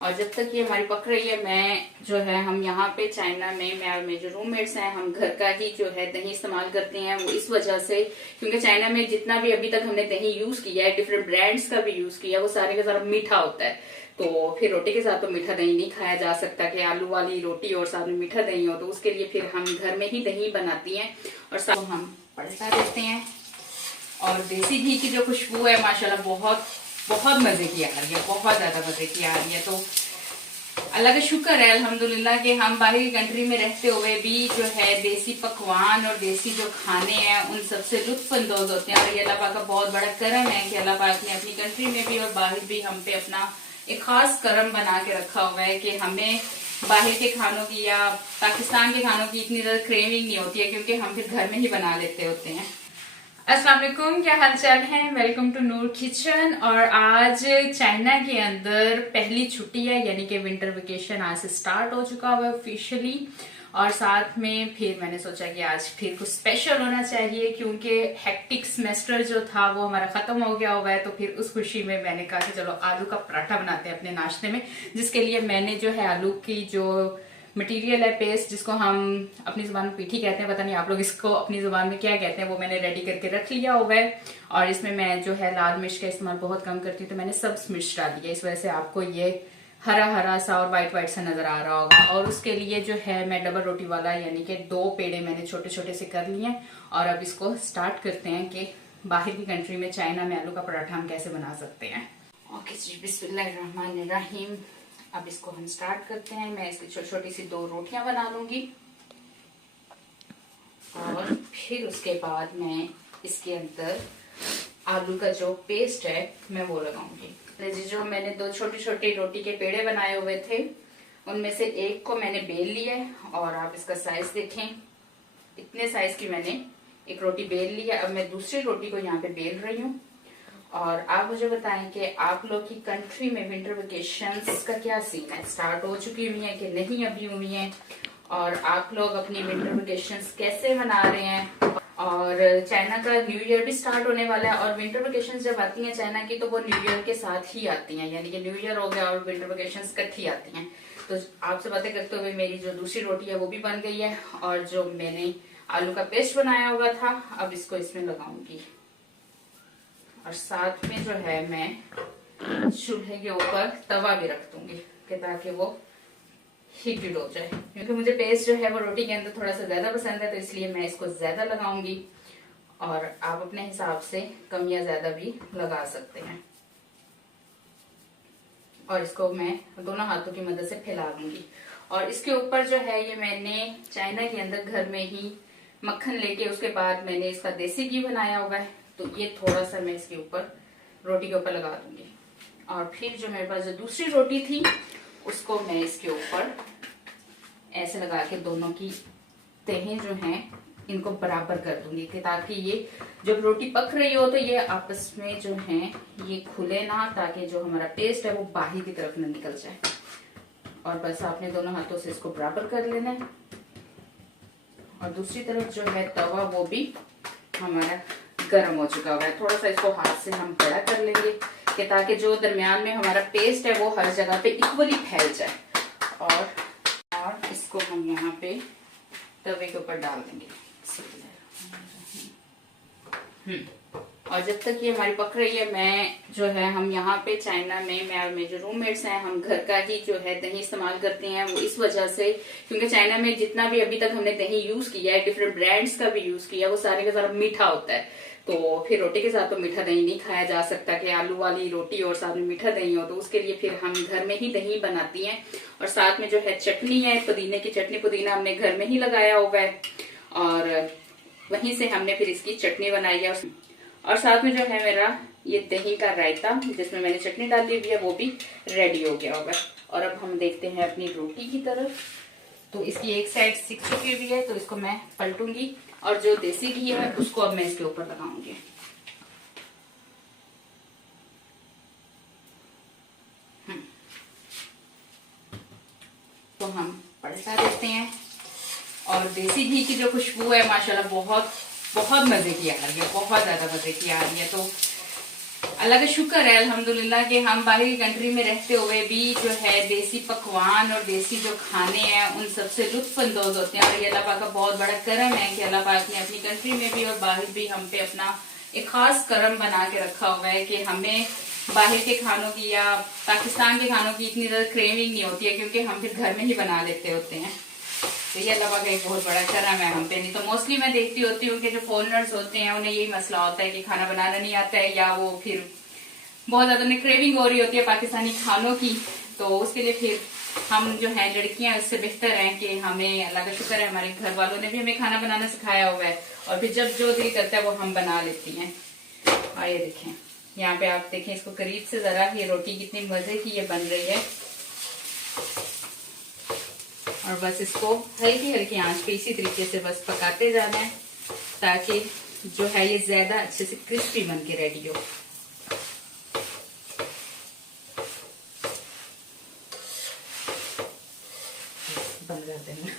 और जब तक ये हमारी पक रही है, मैं जो है हम यहाँ पे चाइना में मैं और मेरे जो रूममेट्स हैं, हम घर का ही जो है दही इस्तेमाल करते हैं। वो इस वजह से क्योंकि चाइना में जितना भी अभी तक हमने दही यूज किया है, डिफरेंट ब्रांड्स का भी यूज किया है, वो सारे का सारा मीठा होता है। तो फिर रोटी के साथ तो मीठा दही नहीं खाया जा सकता कि आलू वाली रोटी और साथ में मीठा दही हो। तो उसके लिए फिर हम घर में ही दही बनाती हैं और साथ हम पलटा देते हैं। और देसी घी की जो खुशबू है माशाल्लाह बहुत बहुत मजे की आ रही है, बहुत ज्यादा मजे की आ रही है। तो अल्लाह का शुक्र है अल्हम्दुलिल्लाह कि हम बाहर की कंट्री में रहते हुए भी जो है देसी पकवान और देसी जो खाने हैं उन सबसे लुत्फ अंदोज होते हैं। और ये अल्लाह पाक का बहुत बड़ा करम है कि अल्लाह पाक ने अपनी कंट्री में भी और बाहर भी हम पे अपना एक खास करम बना के रखा हुआ है कि हमें बाहर के खानों की या पाकिस्तान के खानों की इतनी ज्यादा क्रेविंग नहीं होती है, क्योंकि हम फिर घर में ही बना लेते होते हैं। अस्सलाम वालेकुम, क्या हालचाल है। Welcome to Noor kitchen. और आज चाइना के अंदर पहली छुट्टी है, यानी कि विंटर वेकेशन आज से स्टार्ट हो चुका हुआ है ऑफिशियली। और साथ में फिर मैंने सोचा कि आज फिर कुछ स्पेशल होना चाहिए, क्योंकि हेक्टिक सेमेस्टर जो था वो हमारा खत्म हो गया हुआ है। तो फिर उस खुशी में मैंने कहा कि चलो आलू का पराठा बनाते हैं अपने नाश्ते में, जिसके लिए मैंने जो है आलू की जो मटेरियल है पेस्ट, जिसको हम अपनी जुबान में पीठी कहते हैं, पता नहीं आप लोग इसको अपनी जुबान में क्या कहते हैं, वो मैंने रेडी करके रख लिया हुआ है। और इसमें मैं जो है लाल मिर्च का इस्तेमाल बहुत कम करती हूँ, तो मैंने सब्ज मिर्च डाली है, इस वजह से आपको ये हरा हरा सा और वाइट वाइट सा नजर आ रहा होगा। और उसके लिए जो है मैं डबल रोटी वाला यानी कि 2 पेड़े मैंने छोटे छोटे से कर लिए हैं। और अब इसको स्टार्ट करते हैं कि बाहर की कंट्री में चाइना में आलू का पराठा हम कैसे बना सकते हैं। ओके जी, बिस्मिल्लाहिर्रहमानिर्रहीम। अब इसको हम स्टार्ट करते हैं। मैं इसकी छोटी छोटी सी 2 रोटियां बना लूंगी और फिर उसके बाद मैं इसके अंदर आलू का जो पेस्ट है मैं वो लगाऊंगी। जो मैंने 2 छोटी छोटी रोटी के पेड़े बनाए हुए थे, उनमें से एक को मैंने बेल लिया है। और आप इसका साइज देखें, इतने साइज की मैंने एक रोटी बेल ली है। अब मैं दूसरी रोटी को यहाँ पे बेल रही हूँ। और आप मुझे बताएं कि आप लोग की कंट्री में विंटर वेकेशंस का क्या सीन है, स्टार्ट हो चुकी हुई है कि नहीं अभी हुई है, और आप लोग अपनी विंटर वेकेशंस कैसे मना रहे हैं। और चाइना का न्यू ईयर भी स्टार्ट होने वाला है, और विंटर वेकेशंस जब आती हैं चाइना की तो वो न्यू ईयर के साथ ही आती हैं, यानी कि न्यू ईयर हो गया और विंटर वेकेशंस इकट्ठी आती हैं। तो आपसे बातें करते हुए मेरी जो दूसरी रोटी है वो भी बन गई है, और जो मैंने आलू का पेस्ट बनाया हुआ था अब इसको इसमें लगाऊंगी। और साथ में जो है मैं चूल्हे के ऊपर तवा भी रख दूंगी कि ताकि वो हीटेड हो जाए, क्योंकि मुझे पेस्ट जो है वो रोटी के अंदर थोड़ा सा ज्यादा पसंद है, तो इसलिए मैं इसको ज्यादा लगाऊंगी। और आप अपने हिसाब से कम या ज्यादा भी लगा सकते हैं। और इसको मैं दोनों हाथों की मदद से फैला लूंगी। और इसके ऊपर जो है ये मैंने चाइना के अंदर घर में ही मक्खन लेके उसके बाद मैंने इसका देसी घी बनाया हुआ है, तो ये थोड़ा सा मैं इसके ऊपर रोटी के ऊपर लगा दूंगी। और फिर जो मेरे पास जो दूसरी रोटी थी उसको मैं इसके ऊपर ऐसे लगा के दोनों की तहें जो हैं इनको बराबर कर दूंगी, कि ताकि ये जब रोटी पक रही हो तो ये आपस में जो है ये खुले ना, ताकि जो हमारा पेस्ट है वो बाहर की तरफ न निकल जाए। और बस आपने दोनों हाथों से इसको बराबर कर लेना है। और दूसरी तरफ जो है तवा वो भी हमारा गर्म हो चुका हुआ है। थोड़ा सा इसको हाथ से हम बड़ा कर लेंगे कि ताकि जो दरमियान में हमारा पेस्ट है वो हर जगह पे इक्वली फैल जाए। और इसको हम यहाँ पे तवे के ऊपर डाल देंगे। और जब तक ये हमारी पक रही है, मैं जो है हम यहाँ पे चाइना में मैं और मेरे जो रूममेट्स हैं, हम घर का ही जो है दही इस्तेमाल करते हैं। वो इस वजह से क्योंकि चाइना में जितना भी अभी तक हमने दही यूज किया है, डिफरेंट ब्रांड्स का भी यूज किया है, वो सारे का सारा मीठा होता है। तो फिर रोटी के साथ तो मीठा दही नहीं खाया जा सकता कि आलू वाली रोटी और साथ में मीठा दही हो। तो उसके लिए फिर हम घर में ही दही बनाती हैं। और साथ में जो है चटनी है, पुदीने की चटनी, पुदीना हमने घर में ही लगाया हुआ है और वहीं से हमने फिर इसकी चटनी बनाई है। और साथ में जो है मेरा ये दही का रायता जिसमें मैंने चटनी डाली हुई है वो भी रेडी हो गया होगा। और अब हम देखते हैं अपनी रोटी की तरफ। तो इसकी एक साइड सिक चुकी हुई है, तो इसको मैं पलटूंगी और जो देसी घी है उसको अब मैं इसके ऊपर लगाऊंगी। तो हम पलटा देते हैं। और देसी घी की जो खुशबू है माशाल्लाह बहुत बहुत मजे की आ रही है, बहुत ज्यादा मजे की आ रही है। तो अल्लाह का शुक्र है अल्हम्दुलिल्लाह कि हम बाहर की कंट्री में रहते हुए भी जो है देसी पकवान और देसी जो खाने हैं उन सबसे लुत्फ अंदोज होते हैं। और ये अल्लाह पाक का बहुत बड़ा करम है कि अल्लाह पाक ने अपनी कंट्री में भी और बाहर भी हम पे अपना एक खास करम बना के रखा हुआ है कि हमें बाहर के खानों की या पाकिस्तान के खानों की इतनी ज्यादा क्रेविंग नहीं होती है, क्योंकि हम फिर घर में ही बना लेते होते हैं। तो ये अल्लाह का एक बहुत बड़ा करम है हम पे। नहीं तो मोस्टली मैं देखती होती हूँ कि जो फॉरेनर्स होते हैं उन्हें यही मसला होता है कि खाना बनाना नहीं आता है, या वो फिर बहुत ज्यादा उन्हें क्रेविंग हो रही होती है पाकिस्तानी खानों की। तो उसके लिए फिर हम जो है लड़कियां इससे बेहतर हैं कि हमें अल्लाह का शुक्र है हमारे घर वालों ने भी हमें खाना बनाना सिखाया हुआ है, और फिर जब जो दिल करता है वो हम बना लेती हैं। और ये देखें यहाँ पे, आप देखें इसको करीब से जरा, ये रोटी कितनी मजे की ये बन रही है। और बस इसको हल्की हल्की आंच पे इसी तरीके से बस पकाते जाना है ताकि जो है ये ज्यादा अच्छे से क्रिस्पी बन के रेडी हो। बंद कर देंगे।